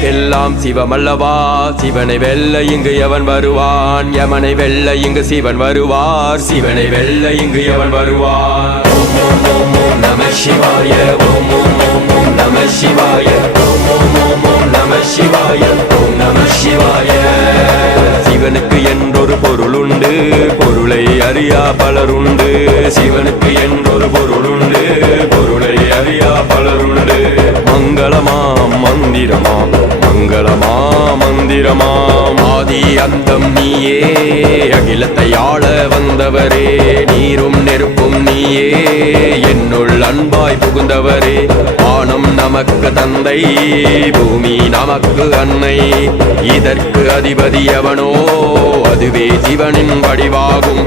உலகுக்கெல்லாம் சிவமல்லவா, சிவனை வெல்ல இங்கு எவன் வருவான், யமனை வெல்ல இங்கு சிவன் வருவார், சிவனை வெல்ல இங்கு எவன் வருவார். ஓம் ஓம் ஓம் ஓம் நம சிவாய, ஓம் ஓம் ஓம் ஓம் நம சிவாய, ஓம் ஓம் ஓம் ஓம் நம சிவாய, ஓம் நம சிவாய. சிவனுக்கு என்றொரு பொருளுண்டு, பொருளை அறியா பலருண்டு, சிவனுக்கு என்றொரு பொருளுண்டு, பொருளை அறியா பலருண்டு. மங்களமாம் மந்திரமாம், மங்களமாம் மந்திரமாம், ஆதி அந்தம் நீயே, அகிலத்தை ஆள வந்தவரே, நீரும் நெருப்பும் நீயே, என்னுள் அன்பாய் புகுந்தவரே. வானம் நமக்கு தந்தை, பூமி நமக்கு அன்னை, இதற்கு அதிபதி எவனோ அதுவே சிவனின் வடிவாகும்.